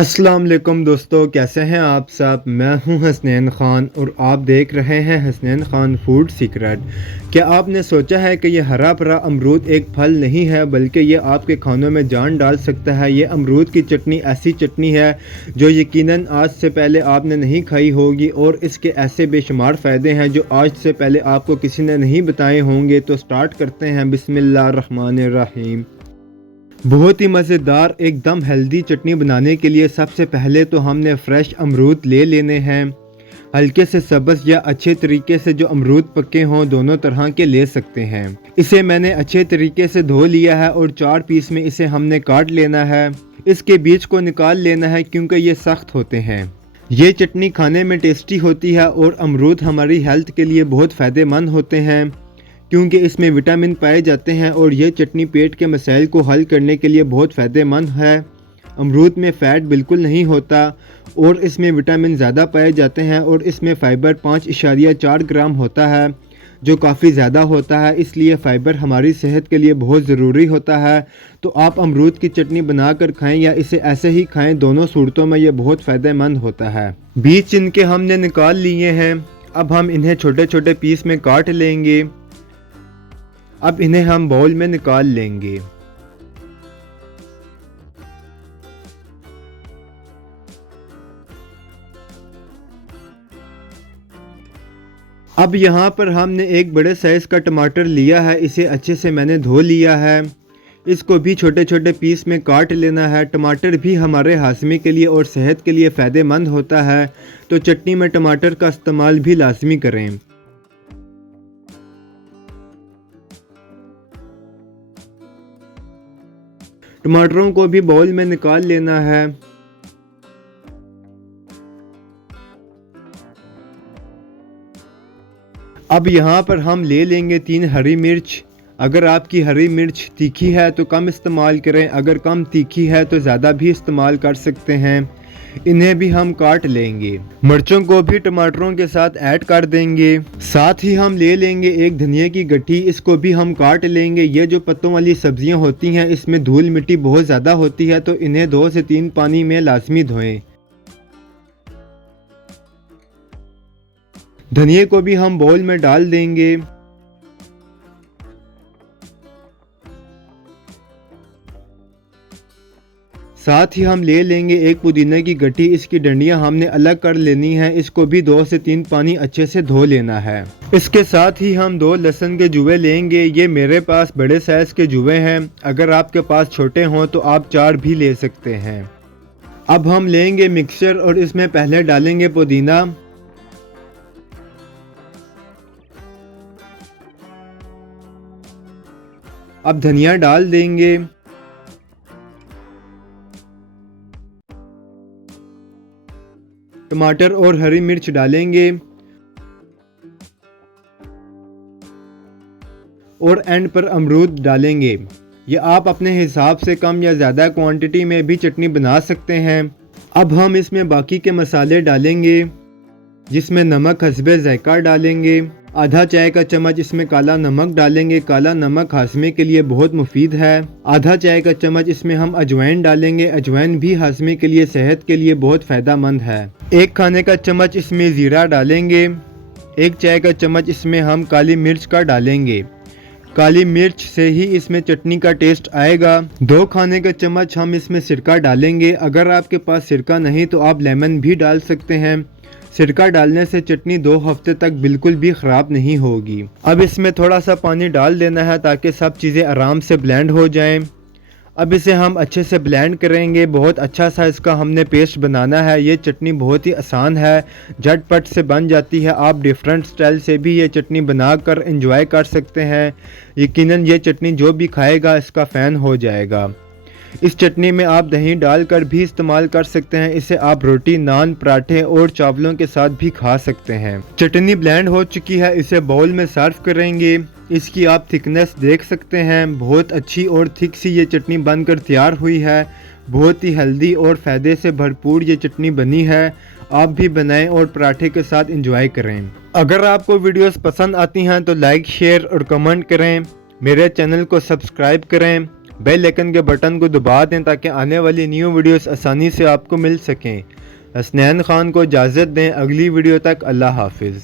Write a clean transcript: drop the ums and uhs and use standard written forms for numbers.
अस्सलाम वालेकुम दोस्तों, कैसे हैं आप सब। मैं हूं हसनैन ख़ान और आप देख रहे हैं हसनैन ख़ान फूड सीक्रेट। क्या आपने सोचा है कि ये हरा भरा अमरूद एक फल नहीं है बल्कि ये आपके खानों में जान डाल सकता है। ये अमरूद की चटनी ऐसी चटनी है जो यकीनन आज से पहले आपने नहीं खाई होगी और इसके ऐसे बेशुमार फ़ायदे हैं जो आज से पहले आपको किसी ने नहीं बताए होंगे। तो स्टार्ट करते हैं बिस्मिल्लाहिर्रहमानिर्रहीम। बहुत ही मज़ेदार एकदम हेल्दी चटनी बनाने के लिए सबसे पहले तो हमने फ़्रेश अमरूद ले लेने हैं। हल्के से सब्ज़ या अच्छे तरीके से जो अमरूद पके हों दोनों तरह के ले सकते हैं। इसे मैंने अच्छे तरीके से धो लिया है और 4 पीस में इसे हमने काट लेना है। इसके बीज को निकाल लेना है क्योंकि ये सख्त होते हैं। ये चटनी खाने में टेस्टी होती है और अमरूद हमारी हेल्थ के लिए बहुत फ़ायदेमंद होते हैं क्योंकि इसमें विटामिन पाए जाते हैं और ये चटनी पेट के मसाइल को हल करने के लिए बहुत फ़ायदेमंद है। अमरूद में फ़ैट बिल्कुल नहीं होता और इसमें विटामिन ज़्यादा पाए जाते हैं और इसमें फ़ाइबर 5.4 ग्राम होता है जो काफ़ी ज़्यादा होता है, इसलिए फ़ाइबर हमारी सेहत के लिए बहुत ज़रूरी होता है। तो आप अमरूद की चटनी बनाकर खाएं या इसे ऐसे ही खाएं, दोनों सूरतों में ये बहुत फ़ायदेमंद होता है। बीज इनके हमने निकाल लिए हैं। अब हम इन्हें छोटे छोटे पीस में काट लेंगे। अब इन्हें हम बाउल में निकाल लेंगे। अब यहाँ पर हमने एक बड़े साइज़ का टमाटर लिया है, इसे अच्छे से मैंने धो लिया है। इसको भी छोटे छोटे पीस में काट लेना है। टमाटर भी हमारे हाजमे के लिए और सेहत के लिए फ़ायदेमंद होता है, तो चटनी में टमाटर का इस्तेमाल भी लाजमी करें। टमाटरों को भी बाउल में निकाल लेना है। अब यहाँ पर हम ले लेंगे 3 हरी मिर्च। अगर आपकी हरी मिर्च तीखी है तो कम इस्तेमाल करें, अगर कम तीखी है तो ज़्यादा भी इस्तेमाल कर सकते हैं। इन्हें भी हम काट लेंगे। मिर्चों को भी टमाटरों के साथ ऐड कर देंगे। साथ ही हम ले लेंगे एक धनिया की गट्ठी, इसको भी हम काट लेंगे। ये जो पत्तों वाली सब्जियां होती हैं इसमें धूल मिट्टी बहुत ज़्यादा होती है, तो इन्हें 2 से 3 पानी में लाजमी धोएं। धनिया को भी हम बाउल में डाल देंगे। साथ ही हम ले लेंगे एक पुदीना की गट्ठी, इसकी डंडियां हमने अलग कर लेनी है। इसको भी 2 से 3 पानी अच्छे से धो लेना है। इसके साथ ही हम 2 लहसुन के जुए लेंगे। ये मेरे पास बड़े साइज के जुए हैं, अगर आपके पास छोटे हों तो आप 4 भी ले सकते हैं। अब हम लेंगे मिक्सचर और इसमें पहले डालेंगे पुदीना। अब धनिया डाल देंगे। टमाटर और हरी मिर्च डालेंगे और एंड पर अमरूद डालेंगे। ये आप अपने हिसाब से कम या ज़्यादा क्वांटिटी में भी चटनी बना सकते हैं। अब हम इसमें बाकी के मसाले डालेंगे, जिसमें नमक हस्बे ज़ायका डालेंगे। आधा चाय का चम्मच इसमें काला नमक डालेंगे। काला नमक हाजमे के लिए बहुत मुफीद है। आधा चाय का चम्मच इसमें हम अजवाइन डालेंगे। अजवाइन भी हाजमे के लिए, सेहत के लिए बहुत फ़ायदेमंद है। 1 खाने का चम्मच इसमें ज़ीरा डालेंगे। 1 चाय का चम्मच इसमें हम काली मिर्च का डालेंगे। काली मिर्च से ही इसमें चटनी का टेस्ट आएगा। 2 खाने का चम्मच हम इसमें सिरका डालेंगे। अगर आपके पास सिरका नहीं तो आप लेमन भी डाल सकते हैं। सिरका डालने से चटनी 2 हफ्ते तक बिल्कुल भी ख़राब नहीं होगी। अब इसमें थोड़ा सा पानी डाल देना है ताकि सब चीज़ें आराम से ब्लेंड हो जाएं। अब इसे हम अच्छे से ब्लेंड करेंगे। बहुत अच्छा सा इसका हमने पेस्ट बनाना है। ये चटनी बहुत ही आसान है, झटपट से बन जाती है। आप डिफरेंट स्टाइल से भी ये चटनी बनाकर एंजॉय कर सकते हैं। यकीनन ये चटनी जो भी खाएगा इसका फ़ैन हो जाएगा। इस चटनी में आप दही डालकर भी इस्तेमाल कर सकते हैं। इसे आप रोटी, नान, पराठे और चावलों के साथ भी खा सकते हैं। चटनी ब्लेंड हो चुकी है, इसे बाउल में सर्व करेंगे। इसकी आप थिकनेस देख सकते हैं, बहुत अच्छी और थिक सी ये चटनी बनकर तैयार हुई है। बहुत ही हेल्दी और फ़ायदे से भरपूर ये चटनी बनी है। आप भी बनाएं और पराठे के साथ एंजॉय करें। अगर आपको वीडियोस पसंद आती हैं तो लाइक, शेयर और कमेंट करें। मेरे चैनल को सब्सक्राइब करें बेल आइकन के बटन को दबा दें ताकि आने वाली न्यू वीडियोस आसानी से आपको मिल सकें। हसनैन खान को इजाज़त दें, अगली वीडियो तक अल्लाह हाफिज़।